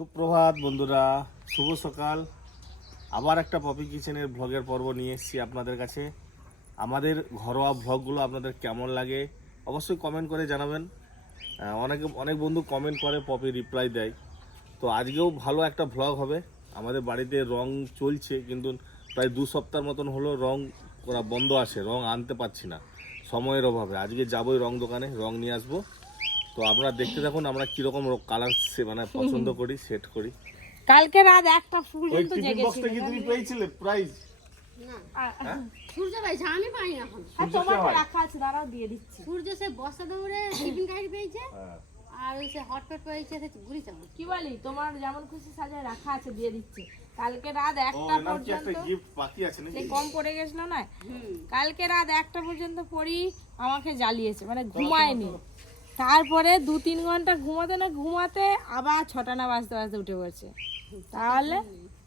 সুপ্রভাত বন্ধুরা, শুভ সকাল। আবার একটা পপি কিচেনের ভ্লগের পর্ব নিয়ে এসেছি আপনাদের কাছে। আমাদের ঘরোয়া ভ্লগগুলো আপনাদের কেমন লাগে অবশ্যই কমেন্ট করে জানাবেন। অনেকে, অনেক বন্ধু কমেন্ট করে পপি রিপ্লাই দেয়। তো আজকেও ভালো একটা ভ্লগ হবে। আমাদের বাড়িতে রং চলছে, কিন্তু প্রায় দু সপ্তাহ মতন হলো রং করা বন্ধ আছে, রং আনতে পারছি না, সময়ের অভাবে। আজকে যাবোই রং দোকানে, রং নিয়ে আসব। তো আপনারা দেখতে থাকুন আমরা কীরকম কালার মানে পছন্দ করি সেট করি। কালকে রাত একটা কিন্তু টিফিন বক্সটা কি তুমি পেয়েছিলে? প্রাইজ সূর্য পাইছে আমি পাই না এখন। আর তোমার রাখা আছে দাঁড়াও দিয়ে দিচ্ছি। সূর্য সে বস্তা দৌড়ে টিফিন গাড়ি পেয়েছে হ্যাঁ। আর ওই সে হটপট পেয়েছে সে গুড়ি চামচ কি বলি তোমার যেমন খুশি সাজায় রাখা আছে দিয়ে দিচ্ছি। কালকে রাত একটা পর্যন্ত সেই কম পড়ে গেছিল না হুম। কালকে রাত একটা পর্যন্ত পড়ি আমাকে জ্বালিয়েছে মানে ঘুমায়নি। তারপরে দু তিন ঘণ্টা ঘুমাতে না ঘুমাতে আবার ছটা না বাজতে বাজতে উঠে পড়ছে। তাহলে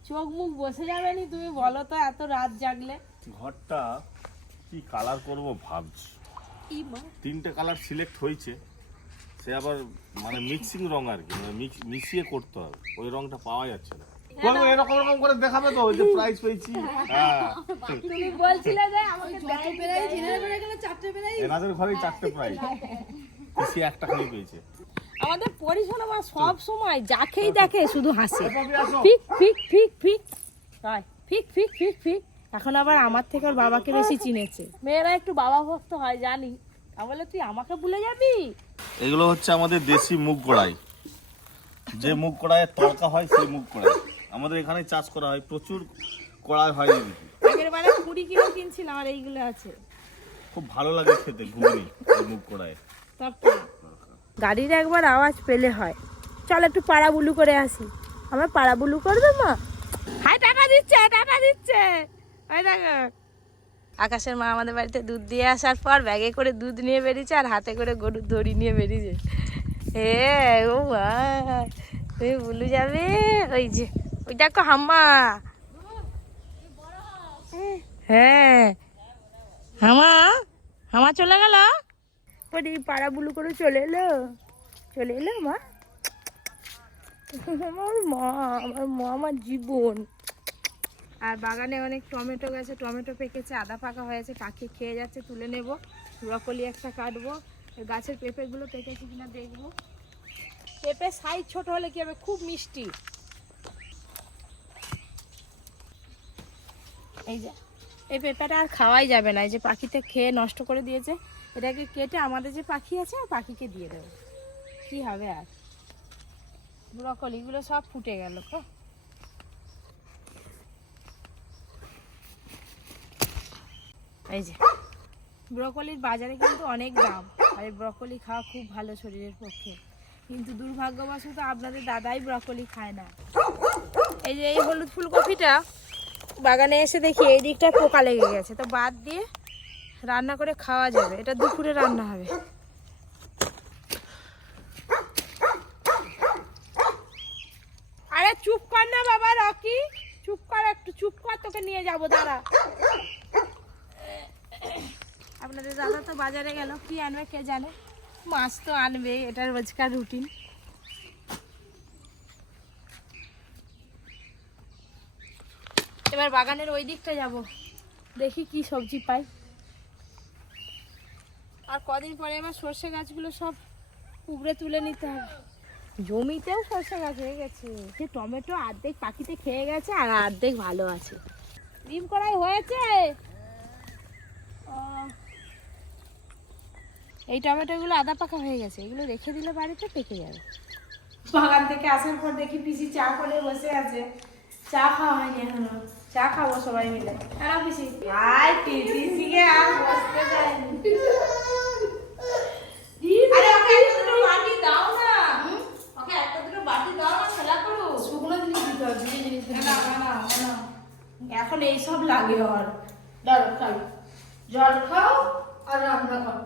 চোখ মুখ বসে যাবে নি তুমি বলো তো এত রাত জাগলে। ঘরটা কি কালার করব ভাবছি। তিনটে কালার সিলেক্ট হয়েছে। সে আবার মানে মিক্সিং রং আর কি মানে মিশিয়ে করতে হবে। ওই রংটা পাওয়া যাচ্ছে না। এরকম এরকম করে দেখাবে তো ওই যে প্রাইজ পেয়েছি। হ্যাঁ। তুমি বলছিলে যে আমাকে যত বেড়াই দিনের বেড়ে গেলে চারটে বেড়াই এনাদের ঘরেই চারটে প্রাইজ খুশি একটা খালি পেয়েছে আমাদের পরিচালনা মা সব সময় যাকেই দেখে শুধু হাসে। ফিক ফিক ফিক ফিক। হয় ফিক ফিক ফিক ফিক। এখন আবার আমার থেকে ওর বাবাকে বেশি চিনেছে। মেয়েরা একটু বাবা ভক্ত হয় জানি। তাহলে তুই আমাকে ভুলে যাবি? এগুলো হচ্ছে আমাদের দেশি মুগ কড়াই। যে মুগ কড়াইয়ের তড়কা হয় সেই মুগ কড়াই। আমাদের এখানে চাষ করা হয় প্রচুর কড়াই হয়। আগের বারে কুড়ি কিলো কিনছিলাম আর এইগুলো আছে। খুব ভালো লাগে খেতে ঘুগনি মুগ কড়াই গাড়ির একবার আওয়াজ পেলে হয়। চল একটু পাড়া বুলু করে আসি। আমার পাড়া বুলু করবে মা? হাই টাকা দিচ্ছে টাকা দিচ্ছে। আকাশের মা আমাদের বাড়িতে দুধ দিয়ে আসার পর ব্যাগে করে দুধ নিয়ে বেরিয়েছে আর হাতে করে গরুর দড়ি নিয়ে বেরিয়েছে। এ, ও মা, তুমি বুলু যাবে? ওই যে, ওই দেখো হাম্মা। হ্যাঁ। হামা হামা চলে গেল? পরে পাড়া বুলু করে চলে এলো। চলে এলো মা। আমার মা আমার মা, আমার জীবন। আর বাগানে অনেক টমেটো গেছে টমেটো পেকেছে, আদা পাকা হয়েছে পাখি খেয়ে যাচ্ছে, তুলে নেব। ব্রকলি একটা কাটবো। গাছের পেঁপেগুলো পেকেছে কিনা দেখব। পেঁপে সাইজ ছোট হলে কি হবে? খুব মিষ্টি। এই যে, এই পেঁপেটা আর খাওয়াই যাবে না। এই যে পাখিতে খেয়ে নষ্ট করে দিয়েছে। এটাকে কেটে আমাদের যে পাখি আছে পাখিকে দিয়ে দেবো। কি হবে আর? ব্রকলিগুলো সব ফুটে গেল তো। এই যে, ব্রকলির বাজারে কিন্তু অনেক দাম, আর এই ব্রকলি খাওয়া খুব ভালো শরীরের পক্ষে। কিন্তু দুর্ভাগ্যবশত আপনাদের দাদাই ব্রকলি খায় না। এই যে এই হলুদ ফুলকপিটা, বাগানে এসে দেখি এই দিকটা পোকা লেগে গেছে। তো বাদ দিয়ে রান্না করে খাওয়া যাবে। এটা দুপুরে রান্না হবে। আরে চুপ কর না বাবা রকি। চুপ কর একটু, চুপ কর, তোকে নিয়ে যাব, দাঁড়া। আপনাদের দাদা তো বাজারে গেল, কি আনবে কে জানে? মাছ তো আনবে এটা রোজকার রুটিন। এবার বাগানের ওই দিকটা যাব, দেখি কি সবজি পাই। আর কদিন পরে এবার সর্ষে গাছগুলো সব উপড়ে তুলে নিতে হবে। জমিতেও সর্ষে গাছ হয়ে গেছে। সে টমেটো অর্ধেক পাখিতে খেয়ে গেছে আর অর্ধেক ভালো আছে। ডিম কড়াই হয়েছে? এই টমেটোগুলো আদা পাকা হয়ে গেছে। এগুলো রেখে দিলে বাড়িতে পেকে যাবে। বাগান থেকে আসার পর দেখি পিসি চা করে বসে আছে। চা খাওয়া হয়নি এখনও। চা খাব সবাই মিলে। হ্যাঁ পিসি। আই পিসিকে আর বসতে দেয়নি। আরে ওকে একটা দুটো বাটি দাও না। ওকে একটা দুটো বাটি দাও না খেলা করো। শুকনো জিনিস দিতে হবে ভিজে জিনিস দিতে না না এখন এইসব লাগে ওর। দাঁড়ো খাও জল খাও আর রান্না করো।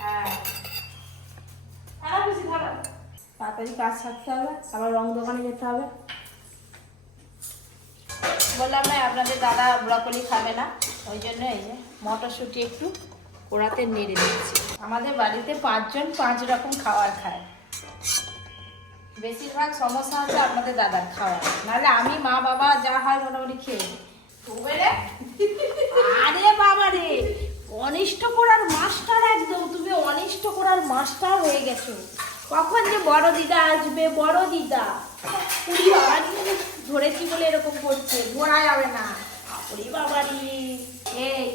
হ্যাঁ। বেশি তাড়াতাড়ি কাজ সারতে হবে আবার রং দোকানে যেতে হবে। বললাম না আপনাদের দাদা ব্রকলি খাবে না ওই জন্য এই যে মটরশুঁটি একটু। ওড়াতে নেড়ে দিচ্ছি আমাদের বাড়িতে পাঁচজন পাঁচ রকম খাবার খায়। বেশিরভাগ সমস্যা হচ্ছে আপনাদের দাদার খাওয়া। নাহলে আমি, মা, বাবা যা হয় মোটামুটি খেয়ে। আরে বাবা রে, অনিষ্ট করার মাস্টার একদম, তুমি অনিষ্ট করার মাস্টার হয়ে গেছো। কখন যে বড় দিদা আসবে, বড় দিদা। পুরি বাবা ধরেছি বলে এরকম করছে ধরা যাবে না। পুরি বাবা রে, এই,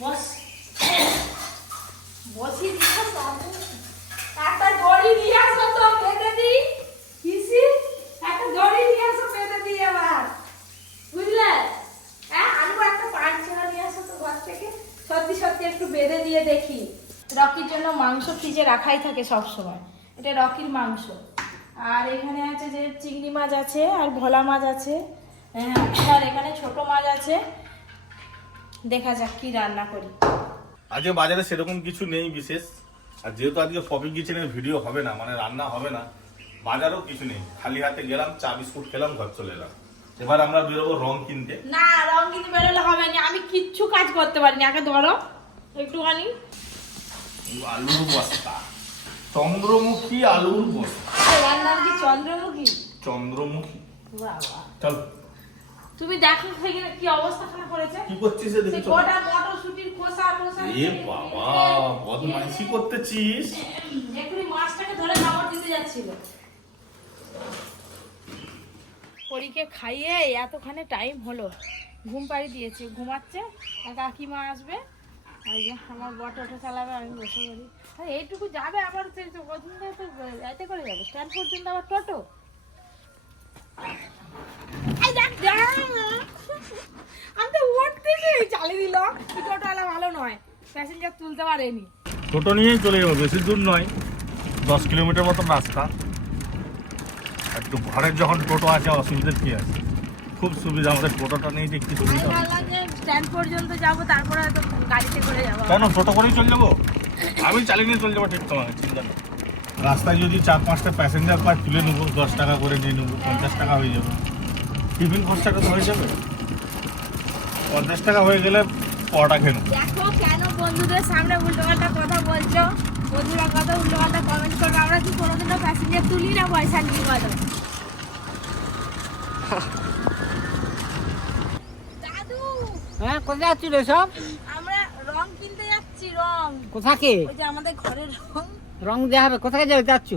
বস। বসি একটা দড়ি নিয়ে আসো তো বেঁধে দিই। দড়ি নিয়ে আসো বেঁধে দিই এবার বুঝলে? হ্যাঁ আনব একটা ছেঁড়া নিয়ে আসো তো ঘর থেকে। সত্যি সত্যি একটু বেঁধে দিয়ে দেখি। রকির জন্য মাংস ফ্রিজে রাখাই থাকে সব এটা রকির মাংস। আর এখানে আছে যে চিংড়ি মাছ আছে আর ভোলা মাছ আছে। হ্যাঁ, আর এখানে ছোট মাছ আছে। দেখা যাক কি রান্না করি। আজকে বাজারে সেরকম কিছু নেই বিশেষ। আর যেহেতু আজকে পপি কিচেনের ভিডিও হবে না মানে রান্না হবে না বাজারও কিছু নেই। খালি হাতে গেলাম চা বিস্কুট খেলাম ঘর চলে এলাম। এবার আমরা বেরোবো রং কিনতে। না রং কিন্তু বেরোলে হবে না আমি কিচ্ছু কাজ করতে পারিনি। আগে ধরো একটুখানি। আলুর বস্তা। চন্দ্রমুখী আলুর বস্তা। চন্দ্রমুখী? চন্দ্রমুখী। চল। তুমি দেখো সেখানে কি অবস্থা খারাপ করেছে? কি করছিস সে দেখি গোটা মটরশুটির খোসা টোসা এ বাবা বদমাইশি করতেছিস? এক্ষুনি মাছটাকে ধরে কামড় দিতে যাচ্ছিল। পরীকে খাইয়ে এতখানে টাইম হলো। ঘুম পাড়ি দিয়েছে ঘুমাচ্ছে আর কাকিমা আসবে। আর যে আমার বট অটো চালাবে আমি বসে পড়ি। আর এইটুকু যাবে আবার সেই তো কদিন ধরে তো এতে করে যাবে? স্ট্যান্ড পর্যন্ত আবার টোটো। আমি তো উঠতেছি চালিয়ে দিল। টোটোওয়ালা ভালো নয় প্যাসেঞ্জার তুলতে পারেনি। টোটো নিয়েই চলে যাব বেশি দূর নয় দশ কিলোমিটার মতন রাস্তা। একটু ঘরের যখন টোটো আছে অসুবিধার কি আছে? খুব সুবিধা আমাদের টোটোটা নেই যে কি সুবিধা স্ট্যান্ড পর্যন্ত যাব তারপরে হয়তো গাড়িতে করে যাব। কেন টোটো করেই চলে যাব? আমি চালিয়ে নিয়ে চলে যাব ঠিক তোমাকে চিন্তা নেই। রাস্তায় যদি চার পাঁচটা প্যাসেঞ্জার পার তুলে নেব দশ টাকা করে নিয়ে নেব পঞ্চাশ টাকা হয়ে যাবে। টিফিন খরচাটা তো হয়ে যাবে। পঞ্চাশ টাকা হয়ে গেলে পরোটা খেয়ে দেখো কেন বন্ধুদের সামনে উল্টোপাল্টা কথা বলছো? বন্ধুরা কত উল্টোপাল্টা কমেন্ট করবে? আমরা কি কোনোদিনও প্যাসেঞ্জার তুলি না পয়সা নিয়ে বলো? দাদু! হ্যাঁ কোথায় যাচ্ছি রে সব আমরা রং কিনতে যাচ্ছি রং। কোথাকে ওই যে আমাদের ঘরের রং। রং দেওয়া হবে। কোথায় যাবে যাচ্ছ?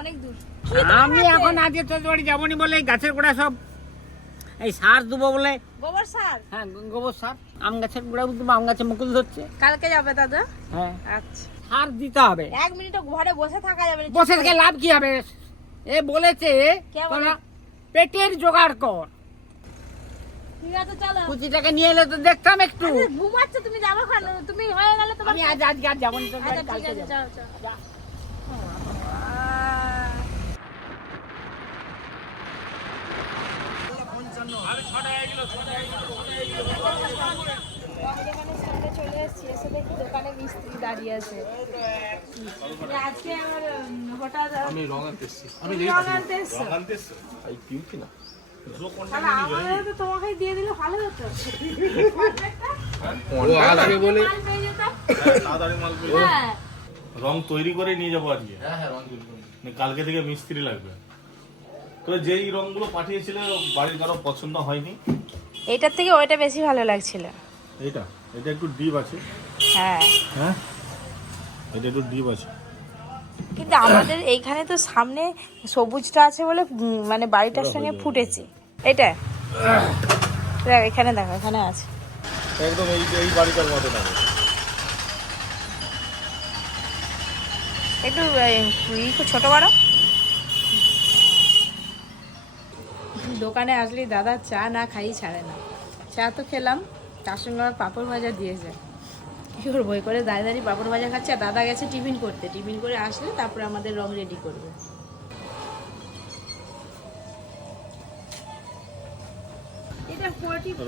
অনেক দূর। আমি এখন আজকে তোর বাড়ি যাবনি বলে গাছের গোড়া সব এই সার দেবো বলে। গোবর সার? হ্যাঁ গোবর সার। আম গাছের গোড়া দেবো আম গাছে মুকুল ধরছে। কালকে যাবে দাদা? হ্যাঁ। আচ্ছা। সার দিতে হবে। এক মিনিটও ঘরে বসে থাকা যাবে বসে থেকে লাভ কি হবে? এ বলেছে? তোরা পেটের জোগাড় কর। কুচিটাকে নিয়ে এলে তো দেখতাম একটু। ঘুমাচ্ছ তুমি যাব তুমি হয়ে গেলে তোমার আমি আজ আজকে আর যাব না তোর বাড়ি আচ্ছা ঠিক কালকে আছে যাব যাও যাও যা। দোকানের চলে এসেছি এসে দেখি দোকানে মিস্ত্রি দাঁড়িয়ে আছে। আজকে আমার হঠাৎ আমি রং আনতে এসেছি। রং আনতে এসছো? আনতে এসছো? এই কিউ কি না? লো কোনটা তাহলে নিয়ে নিবে? আমাদের তো তোমাকে দিয়ে দিলে ভালো হতো? বলে? হ্যাঁ, পেলে। হ্যাঁ। রং তৈরি করে নিয়ে যাব আজকে। মানে কালকে থেকে মিস্ত্রি লাগবে। তো যেই রংগুলো পাঠিয়েছিলে বাড়ির কারও পছন্দ হয়নি? এইটার থেকে ওইটা বেশি ভালো লাগছিল। এইটা? এটা একটু ডিপ আছে। হ্যাঁ। হ্যাঁ? এটা একটু ডিপ আছে। কিন্তু আমাদের এইখানে তো সামনে সবুজটা আছে বলে মানে বাড়িটার সঙ্গে ফুটেছে। এটা দেখ এখানে দেখো এখানে আছে। একদম এই এই বাড়িটার মতো না একটু ছোট বড় দোকানে আসলে দাদা চা না খাই ছাড়ে না। চা তো খেলাম, তার সঙ্গে আবার পাঁপড় ভাজা দিয়েছে। কী করব করে দাঁড়িয়ে দাঁড়িয়ে পাপড় ভাজা খাচ্ছে, আর দাদা গেছে টিফিন করতে। টিফিন করে আসলে তারপরে আমাদের রং রেডি করবে।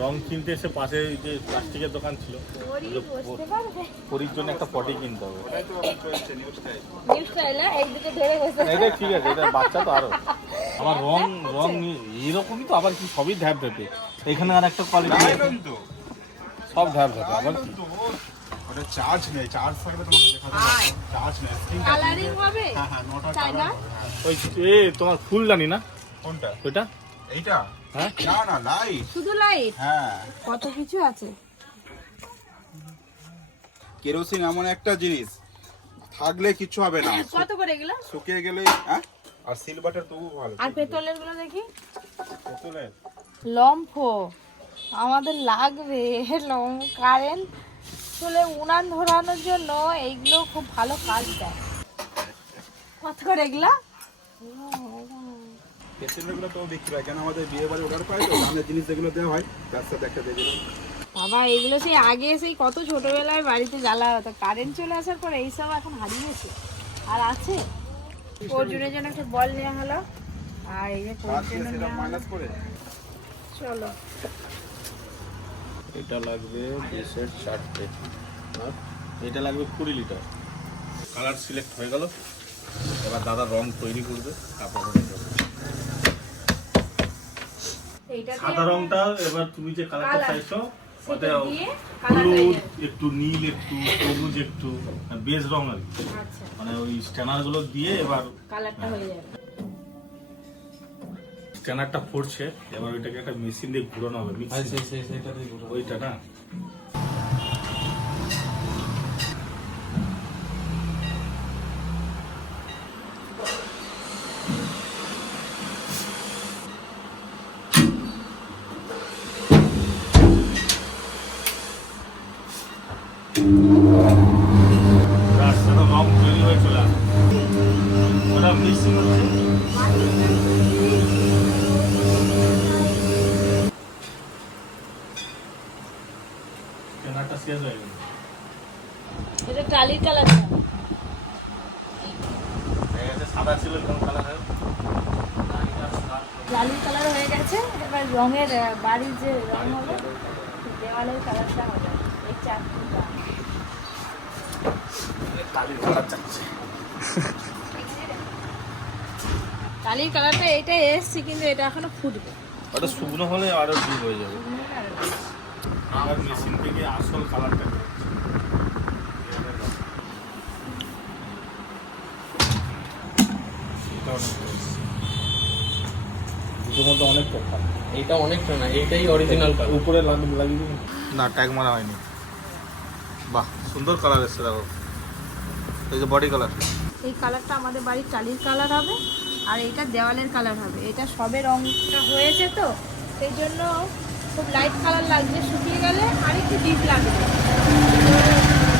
রং কিনতে এসে পাশে যে প্লাস্টিকের দোকান ছিল। পরি পরির জন্য একটা পটি কিনতে হবে। এটা ঠিক আছে এটা বাচ্চা তো আরও। আমার রং রং এরকমই তো আবার কি সবই ধ্যাপ ধ্যাপে এখানে আর একটা কোয়ালিটি সব ধ্যাপ ধ্যাপে আবার কি? ওটা চার্জ নেই চার্জ থাকলে তোমাকে দেখাতে চার্জ নেই কালারিং হবে? হ্যাঁ হ্যাঁ নটা ওই এ তোমার ফুলদানি না? কোনটা? ওইটা? এইটা? হ্যাঁ? না না লাইট শুধু লাইট হ্যাঁ। কত কিছু আছে? কেরোসিন এমন একটা জিনিস থাকলে কিছু হবে না। কত করে এগুলো? শুকিয়ে গেলে হ্যাঁ? আর সিলভারটা তবু ভালো। আর পেতলেরগুলো দেখি? পেতলের লম্ফ। আমাদের লাগবে লম কারেন্ট চলে উনান ধরানোর জন্য এইগুলো খুব ভালো কাজ দেয়। কত করে এগুলা? তো বিক্রি হয়। কেন আমাদের বিয়ে বাড়ি অর্ডার পাই তো? দামের জিনিস যেগুলো দেওয়া হয় একটা বাবা এগুলো সেই আগে সেই কত ছোটবেলায় বাড়িতে জ্বালা হতো। কারেন্ট চলে আসার পর এইসব এখন হারিয়েছে। আর আছে। অর্জুনের জন্য একটা বল নেওয়া হলো। আর এই যে চলো। এটা লাগবে বিশের চারটে। আর এটা লাগবে কুড়ি লিটার। কালার সিলেক্ট হয়ে গেল। এবার দাদা রং তৈরি করবে তারপর হয়ে সাদা রংটা এবার তুমি যে কালারটা চাইছো হয়ে হলুদ একটু নীল একটু সবুজ একটু বেজ রং আর কি। আচ্ছা। মানে ওই স্ক্যানারগুলো দিয়ে এবার কালারটা হয়ে। যাবে। স্ক্যানারটা পড়ছে এবার ওইটাকে একটা মেশিন দিয়ে ঘুরানো হবে মিক্সি ওইটা না? বাড়ির যে রং হবে দেওয়ালের কালারটা হবে। এই চারটা কালির কালারটা এইটা এসছে কিন্তু এটা এখনও ফুটবে। ওটা শুকনো হলে আরও হয়ে যাবে। আবার মেশিন থেকে আসল কালারটা দুটোর মধ্যে অনেক তফাৎ এইটা অনেকটা না এইটাই অরিজিনাল কালার উপরে লাগিয়ে লাগিয়ে না ট্যাগ মারা হয়নি। বাহ সুন্দর কালার এসছে দেখো। এই যে বডি কালার এই কালারটা আমাদের বাড়ির টালির কালার হবে আর এটা দেওয়ালের কালার হবে। এটা সবে রংটা হয়েছে তো সেই জন্য খুব লাইট কালার লাগছে। শুকিয়ে গেলে আর একটু ডিপ লাগবে।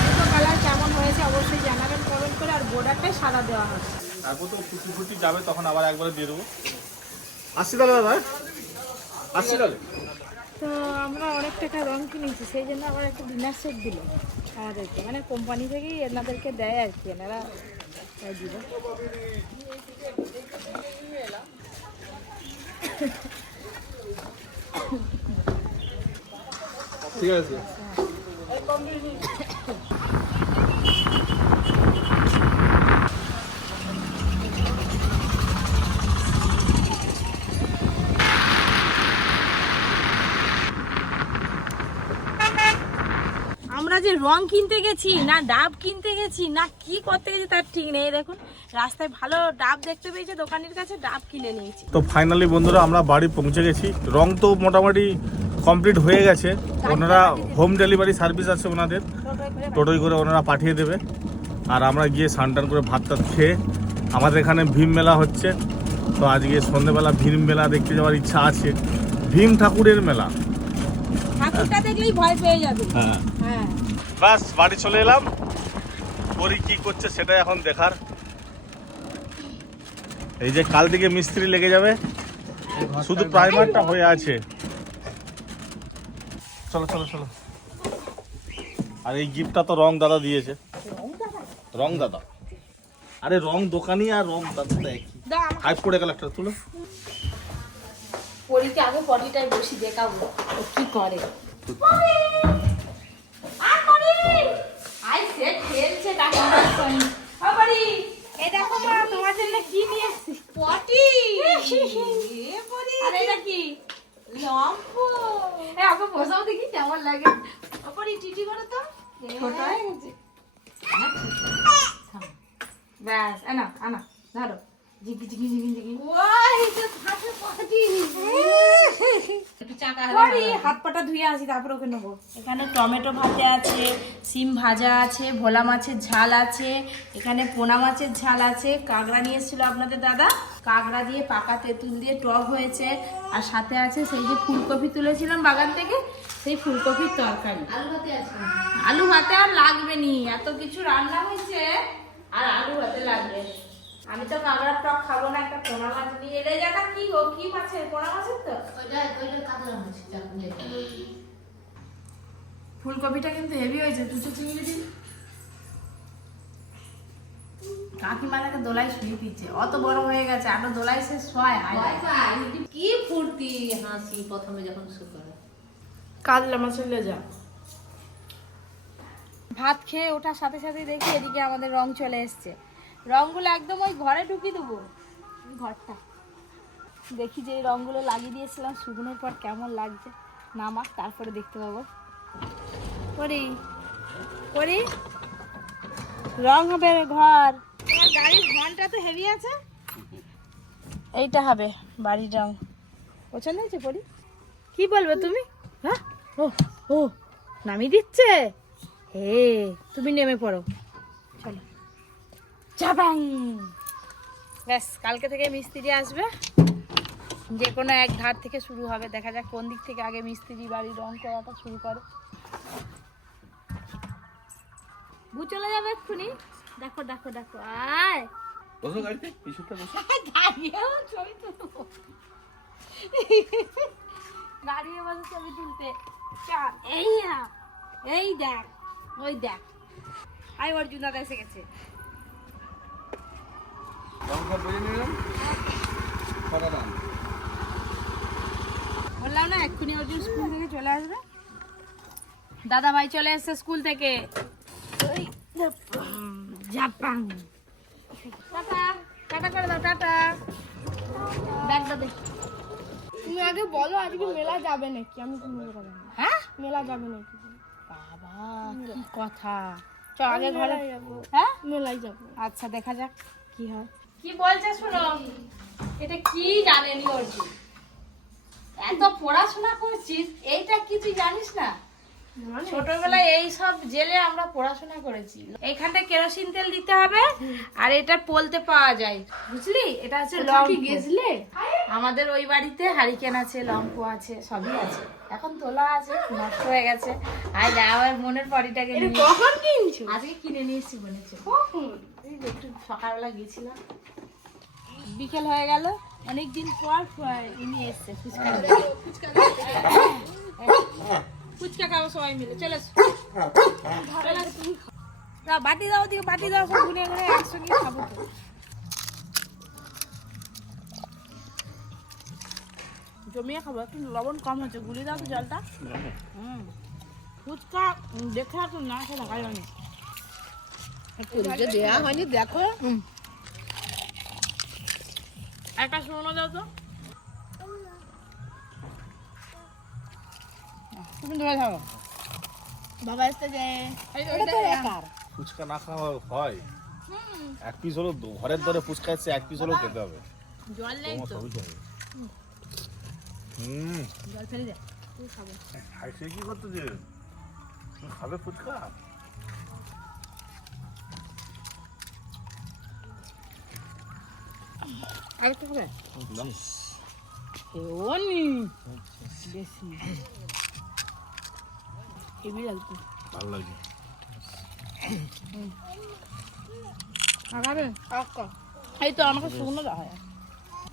দুটো কালার কেমন হয়েছে অবশ্যই জানাবেন কমেন্ট করে আর বর্ডারটাই সাদা দেওয়া হবে। তারপর তো ফুটি ফুটি যাবে তখন আবার একবারে দিয়ে দেবো। আসছি তাহলে দাদা। তাহলে তো আমরা অনেক টাকা রং কিনেছি সেই জন্য আবার একটা ডিনার সেট দিল আমাদেরকে। মানে কোম্পানি থেকেই এনাদেরকে দেয় আর কি এনারা দিল। ঠিক আছে। আমরা যে রং কিনতে গেছি না ডাব কিনতে গেছি না কি করতে গেছি তার ঠিক নেই। দেখুন রাস্তায় ভালো ডাব দেখতে পেয়েছে দোকানের কাছে ডাব কিনে নিয়েছি। তো ফাইনালি বন্ধুরা আমরা বাড়ি পৌঁছে গেছি। রং তো মোটামুটি কমপ্লিট হয়ে গেছে। ওনারা হোম ডেলিভারি সার্ভিস আছে ওনাদের। টোটোই করে ওনারা পাঠিয়ে দেবে। আর আমরা গিয়ে স্নান টান করে ভাত টাত খেয়ে আমাদের এখানে ভীম মেলা হচ্ছে। তো আজকে সন্ধেবেলা ভীম মেলা দেখতে যাওয়ার ইচ্ছা আছে। ভীম ঠাকুরের মেলা। ঠাকুরটা দেখলেই ভয় পেয়ে যাবে। হ্যাঁ। হ্যাঁ। বাস বাড়ি চলে এলাম। পরি কি করছে সেটাই এখন দেখার। এই যে কাল থেকে মিস্ত্রি লেগে যাবে শুধু প্রাইমারটা হয়ে আছে। চলো চলো চলো। আর এই গিফটটা তো রং দাদা দিয়েছে। রং দাদা? আরে রং দোকানি আর রং দাদা একই। হাইপ করে গেল একটা তুলো। পরীকে আগে পরিটাই বসি দেখাবো ও কি করে আই সে খেলছে কাকিমার সঙ্গে। ও পরি, এই দেখো মা, তোমার জন্য কি নিয়ে এসেছি। আর এটা কি? এই, ওকে বসাও দেখি কেমন লাগে। টিটি করো তো। ছোট হয়ে গেছে। ব্যাস, এ নাও, আনো, ধরো। জিগি জিগি জিগি জিগি। ওই তো হাতে পাটি চাকা হাত ধুয়ে আসি তারপর ওকে নেব। এখানে টমেটো ভাজা আছে সিম ভাজা আছে ভোলা মাছের ঝাল আছে এখানে পোনা মাছের ঝাল আছে। কাঁকড়া নিয়ে এসেছিল আপনাদের দাদা। কাঁকড়া দিয়ে পাকা তেঁতুল দিয়ে টক হয়েছে। আর সাথে আছে সেই যে ফুলকপি তুলেছিলাম বাগান থেকে সেই ফুলকপির তরকারি। আলু ভাতে আছে। আলু ভাতে আর লাগবে নি এত কিছু রান্না হয়েছে। আর আলু ভাতে লাগবে। আমি তো কাঁকড়ার টক খাব না একটা পোনা মাছ নিয়ে এলে জায়গা কি গো? কি মাছের পোনা মাছের তো ফুলকপিটা কিন্তু হেভি হয়েছে দুটো চিংড়ি দিন। কাকিমাটাকে দোলাই শুয়ে দিচ্ছে অত বড় হয়ে গেছে আরও দোলাই সে শোয়। কি ফুর্তি হাসি প্রথমে যখন শুরু করে। কাতলা মাছের লেজা। ভাত খেয়ে ওঠার সাথে সাথে দেখি এদিকে আমাদের রং চলে এসছে। রংগুলো একদম ওই ঘরে ঢুকিয়ে দেবো। ঘরটা। দেখি যে রংগুলো লাগিয়ে দিয়েছিলাম, শুকনোর পর কেমন লাগছে। নামাক, তারপরে দেখতে পাবো। করি করি। রং হবে ঘর। তোমার গাড়ির ঘণ্টা তো হেভি আছে। এইটা হবে বাড়ির রং পছন্দ হয়েছে পরি? কি বলবে তুমি? হ্যাঁ? ও ও, নামিয়ে দিচ্ছে? হে, তুমি নেমে পড়ো। চাবাং ব্যাস কালকে থেকে মিস্ত্রি আসবে। যে কোনো এক ধার থেকে শুরু হবে। দেখা যাক কোন দিক থেকে আগে মিস্ত্রি বাড়ি রং করাটা শুরু করে। ভূ চলে যাবে এক্ষুনি। দেখো দেখো দেখো আয়। বসো গাড়িতে পিছুটা বসো। দাঁড়িয়েও ছবি তুলবো। দাঁড়িয়ে বসে ছবি তুলতে। চল এই না এই দেখ ওই দেখ। আই অর্জুন দাদা এসে গেছে। বললাম না এক্ষুনি অর্জুন স্কুল থেকে চলে আসবে। দাদা ভাই চলে এসছে স্কুল থেকে। জাপান। টাটা টাটা করে দাও টাটা। ব্যাগটা দে। তুমি আগে বলো আজকে মেলা যাবে নাকি? আমি হ্যাঁ? মেলা যাবে নাকি? বাবা কি কথা। চল আগে ঘরে। মেলায় যাব। হ্যাঁ? মেলায় যাব। আচ্ছা দেখা যাক কি হয়। কি বলছে শুনো? এটা কি জানেনি অর্জুন? এত পড়াশোনা করছিস এইটা কি তুই জানিস না? ছোটবেলায় এই সব জেলে আমরা পড়াশোনা করেছি। এখানটা কেরোসিন তেল দিতে হবে আর এটা পলতে পাওয়া যায়। বুঝলি? এটা হচ্ছে লম্ফ গেছলে? আমাদের ওই বাড়িতে হারিকেন আছে লম্ফ আছে সবই আছে। এখন তোলা আছে নষ্ট হয়ে গেছে। আর আমার মনের পরিটাকে কখন কিনছো? আজকে কিনে নিয়েছি বলেছে। কখন? একটু সকালবেলা গেছিলাম বিকেল হয়ে গেল অনেকদিন পর প- ইনি এসছে ফুচকা ফুচকা খাব সবাই মিলে চলে বাটি দাও দিকে বাটি দাও সব গুনে গুনে একসঙ্গে খাব তো। জমিয়ে খাব একটু লবণ কম হচ্ছে গুলি দাও তো জলটা। হুম। ফুচকা দেখে একটু না খেয়ে থাকা যাবে না দেয়া হয়নি দেখো। একটা শোনো দাও তো। তুমি ধরে থাকো। বাবা এসে যে ফুচকা না খাওয়া হয়। এক পিস হলো ঘরের দরে ফুচকা এসছে এক পিস হলেও খেতে হবে। জল নেই তো। হুম। জল ফেলে দে। হাই সে কি করতে যে খাবে ফুচকা? আরেকটা খাবে ওনি বেশি হেভি লাগতো ভালো লাগে খাবে এই তো আমাকে শুকনো দেওয়া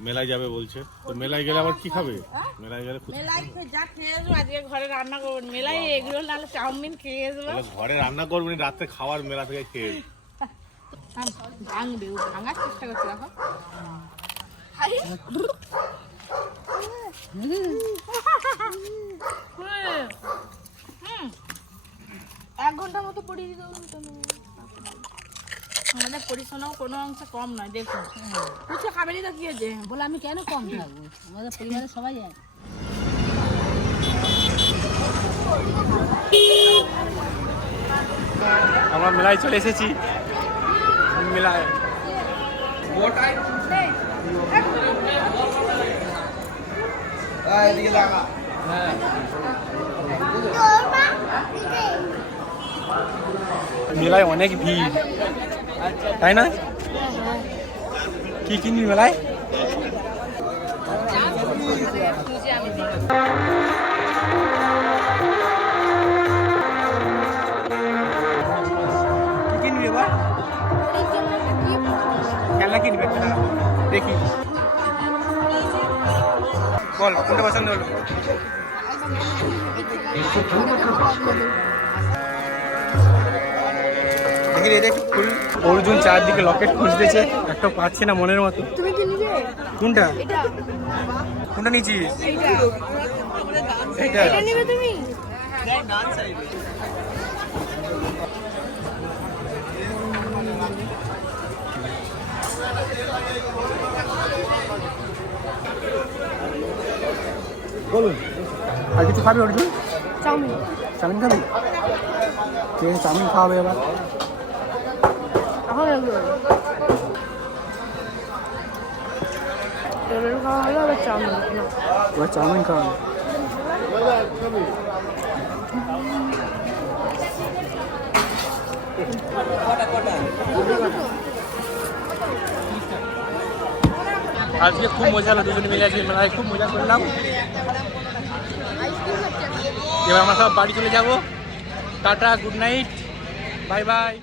মেলায় যাবে বলছে। তো মেলায় গেলে আবার কি খাবে? মেলায় গেলে মেলায় যা খেয়ে আসব আজকে ঘরে রান্না করব। মেলায় এগুলো নাহলে চাউমিন খেয়ে আসব। ঘরে রান্না করবেন রাতে খাওয়ার মেলা থেকে খেয়ে ভাঙবে ভাঙার চেষ্টা করছে দেখো। এক ঘণ্টার মতো পড়িয়ে দিতে আমাদের পরিশ্রমও কোনো অংশে কম নয় দেখুন। বুঝছ খাবেনি তো কি হয়েছে? বলে আমি কেন কম থাকব আমাদের পরিবারের সবাই যায় আমরা মেলায় চলে এসেছি। মেলায়। মেলায় অনেক ভিড় তাই না কি কিনবি মেলায় বল কোনটা পছন্দ হলো দেখি রে দেখ ফুল। অর্জুন চারদিকে লকেট খুঁজতেছে একটা পাচ্ছে না মনের মতো। তুমি কি নিবে কোনটা? কোনটা নিয়েছিস? এটা নিবে তুমি? আর কিছু খাবি অর্জুন? চাউমিন। চাউমিন খাবি? ঠিক আছে চাউমিন খাওয়াবে এবার। এবার চাউমিন খাওয়াবে। আজকে খুব মজা হলো দুজন মিলে আজকে মেলায় খুব মজা করলাম। এবার আমরা সব বাড়ি চলে যাব। Tata good night bye bye